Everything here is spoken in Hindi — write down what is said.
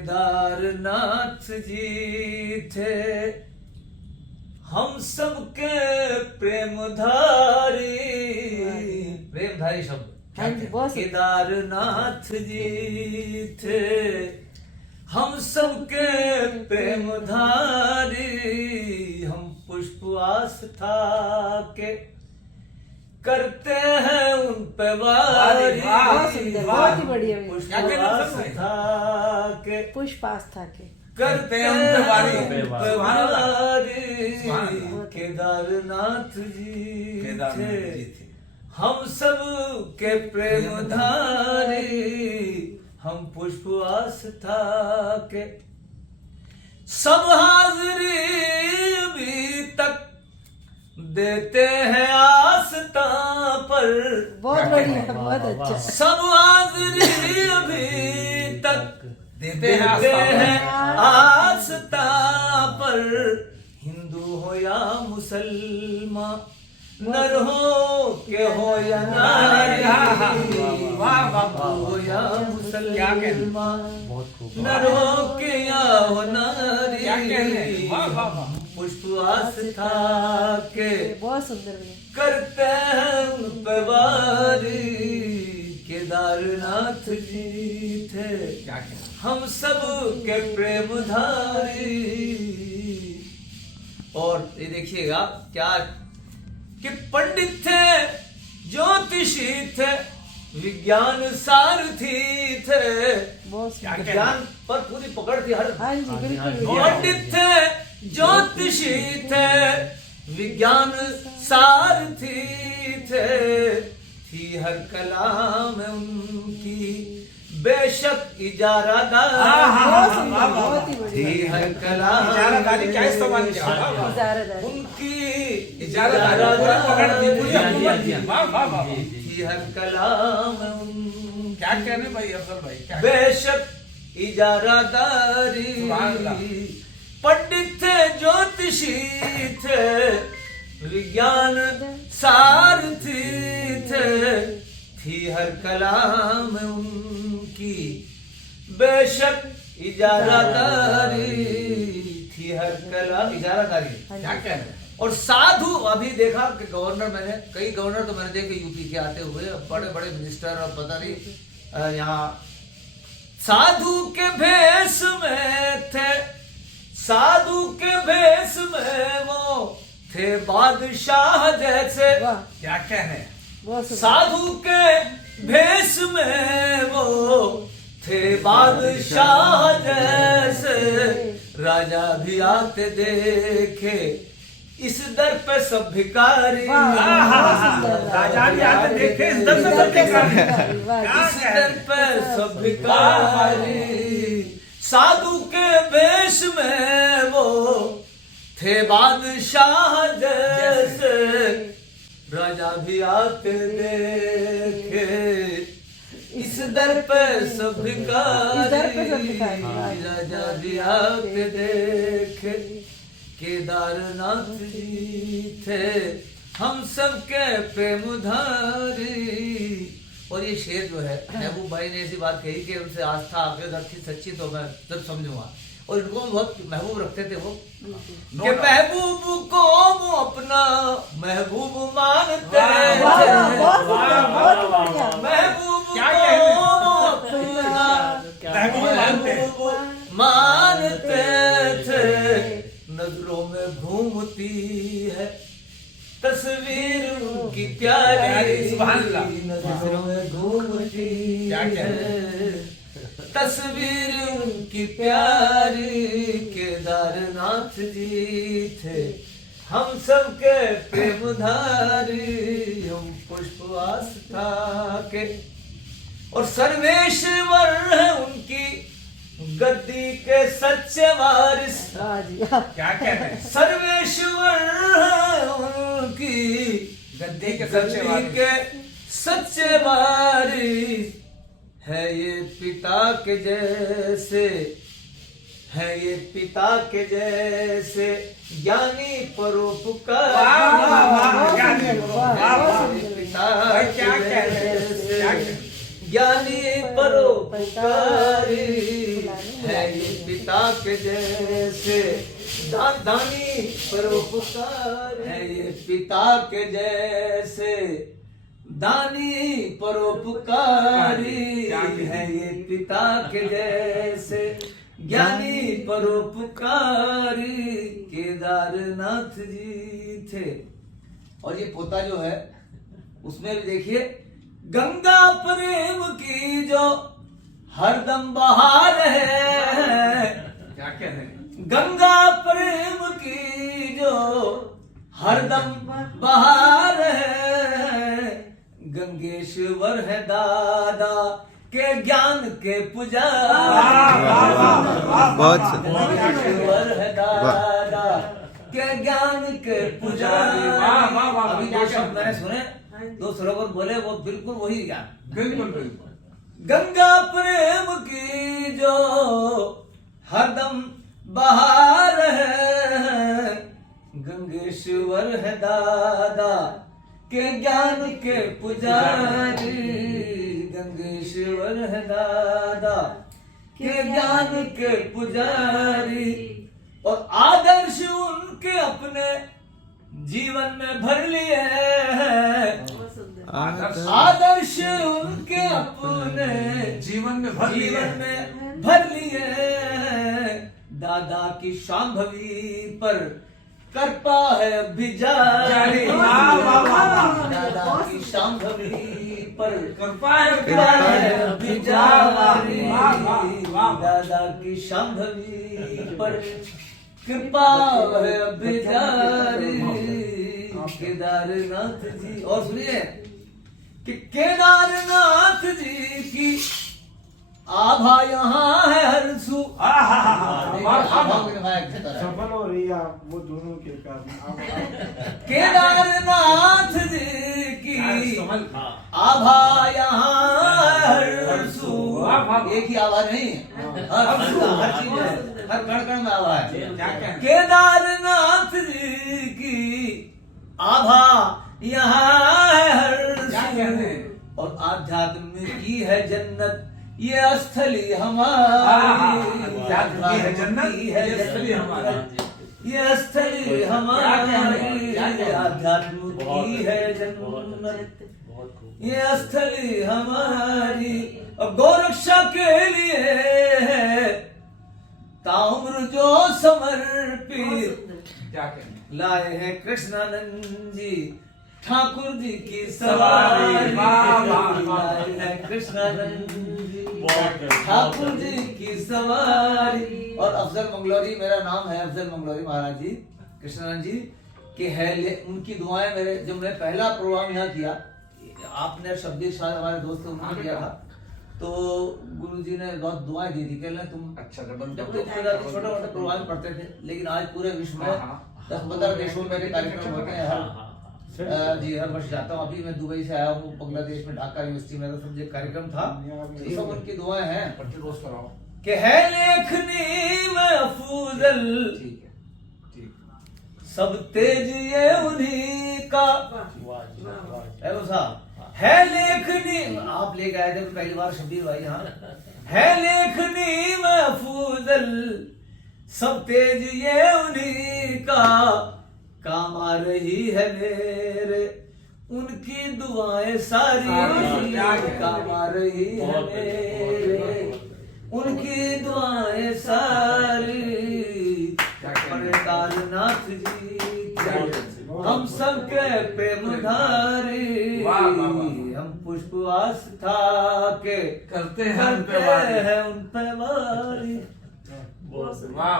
केदारनाथ जी थे हम सबके प्रेमधारी। प्रेमधारी शब्द केदारनाथ जी थे हम सबके प्रेमधारी। हम पुष्प आस्था के करते हैं उन पे वारी। बहुत ही बढ़िया। पुष्प आस्था के करते हैं उन पे वारी। केदारनाथ जी थे हम सब के प्रेमधारी। हम पुष्प आस्था के सब हाजिरी भी तक देते हैं आस्था पर। बहुत बढ़िया, बहुत अच्छा। सब हाजिरी भी तक देते हैं आस्था पर। हिंदू हो या मुसलमान, नर हो के हो या नारी, हो या मुसलमान, नर हो के या हो नारी। पुष्प आस्था के बहुत सुंदर करते हैं उन पे वारी। केदारनाथ जी थे हम सब के प्रेमधारी। और ये देखिएगा क्या कि पंडित थे, ज्योतिषी थे, विज्ञान सारथी थे। ज्ञान पर पूरी पकड़ थी हर। पंडित थे, ज्योतिषी थे, विज्ञान सारथी थे। थी हर कला में उनकी बेशक इजारादारी। थी हर कला क्या इस्तेमाल उनकी इजारादारी। थी हर कला में उनकी क्या कहने भाई अफजल भाई, बेशक इजारादारी। पंडित थे, ज्योतिषी थे, विज्ञान सारथी थे। थी हर कला में उनकी बेशक इजारादारी। थी हर कला इजारादारी। क्या कहने। और साधु अभी देखा कि गवर्नर, मैंने कई गवर्नर तो मैंने देखे यूपी के आते हुए, बड़े बड़े मिनिस्टर और पता नहीं यहाँ साधु के भेष में थे। साधु के भेष में वो थे बादशाह जैसे। क्या कहने। साधु के भेष में वो थे बादशाह जैसे। राजा भी आते देखे इस दर पे सब भिखारी। राजा भी आते देखे इस दर पे सब भिखारी। इस दर पे सब भिखारी। साधु के वेश में वो थे बादशाह जैसे। राजा भी आते देखे इस दर पे सब भिखारी। राजा भी आते देखे केदारनाथ जी थे हम सबके प्रेमधारी। और ये शेर जो है महबूब भाई ने ऐसी बात कही कि उनसे आस्था आखिरत थी सच्ची तो मैं जब समझूंगा। और इनको बहुत महबूब रखते थे वो कि महबूब को वो अपना महबूब मानते थे। महबूब को अपना महबूब मानते थे। नजरों में घूमती है तस्वीर उनकी प्यारी। नजरों में घूमती है तस्वीर उनकी प्यारी। केदारनाथ जी थे हम सबके प्रेमधारी। हम पुष्प आस्था के और सर्वेश्वर है उनकी गद्दी के सच्चे वारिस। क्या कहते हैं। सर्वेश्वर उनकी गद्दी के सच्चे वारिस। है ये पिता के जैसे, है ये पिता के जैसे ज्ञानी परोपकारी। पिता के जैसे ज्ञानी परोपकारी। है ये पिता के जैसे दानी परोपकार है ये पिता के जैसे दानी परोपकारी है ये पिता के जैसे ज्ञानी परोपकारी केदारनाथ जी थे। और ये पोता जो है उसमें भी देखिए, गंगा प्रेम की जो हरदम बहार है, क्या क्या है? गंगा प्रेम की जो हरदम बहार है, गंगेश्वर है दादा के ज्ञान के पुजारी, गंगेश्वर है दादा के ज्ञान के पुजारी। अभी जो शब्द मैंने सुने, दो सरोवर बोले, वो बिल्कुल वही ज्ञान, बिल्कुल बिल्कुल। गंगा प्रेम की जो हरदम बहार है, गंगेश्वर है दादा के ज्ञान के पुजारी, गंगेश्वर है दादा के ज्ञान के पुजारी। और आदर्श उनके अपने जीवन में भर लिए हैं, आदर्श उनके अपने जीवन में भर लिए हैं। दादा की शांभवी पर कृपा है अभी जारी, दादा की शांभवी पर कृपा है अभी जारी, दादा की शांभवी पर कृपा है अभी जारी। केदारनाथ जी, और सुनिए कि केदारनाथ जी की आभा यहाँ है हरसू, सफल हो रही है वो दोनों के कारण। केदारनाथ जी की आभा यहाँ है हरसू, एक ही आभा नहीं है, हर चीज है, हर कण कण में आभा है। केदारनाथ जी की आभा यहाँ है हरसू, और आध्यात्म की है जन्नत ये स्थली हमारी, जन्नत ये स्थली हमारी, ये स्थली हमारी, आध्यात्म की है जन्नत ये स्थली हमारी। और गौरक्षा के लिए है ताम्र जो समर्पित, क्या कहने? लाए हैं कृष्णानंद जी ठाकुर जी की सवारी, लाए हैं कृष्णानंद जी ठाकुर जी की सवारी। और अफजल मंगलौरी मेरा नाम है, अफजल मंगलौरी महाराज जी, कृष्णानंद जी के है, उनकी दुआएं मेरे, जब मैं पहला प्रोग्राम यहाँ किया, आपने शब्दी शायद हमारे दोस्त उन्होंने किया था, तो गुरुजी ने बहुत दुआएं दी थी, कहना तुम अच्छा जब तो छोटा मोटा प्रोग्राम पढ़ते थे, लेकिन आज पूरे विश्व में 10-15 देशों में मेरे कार्यक्रम होते हैं, जी हर वर्ष जाता हूँ। अभी मैं दुबई से आया हूँ, बांग्लादेश में ढाका यूनिवर्सिटी में सब जो कार्यक्रम था, ये सब उनकी दुआएं हैं रोज कराओ। कि है लेखनी में अफूजल, ठीक है, ठीक। सब तेज ये उन्हीं का, है लेखनी, आप लेके आए थे पहली बार शब्बीर भाई, हाँ, है लेखनी में अफूजल सब तेज ये उन्हीं का, काम आ रही है मेरे उनकी दुआएं सारी, काम आ रही है मेरे उनकी दुआएं सारी। केदारनाथ जी हम सबके प्रेमधारी, हम पुष्प आस्था के करते हैं उन पे वारी। वाह।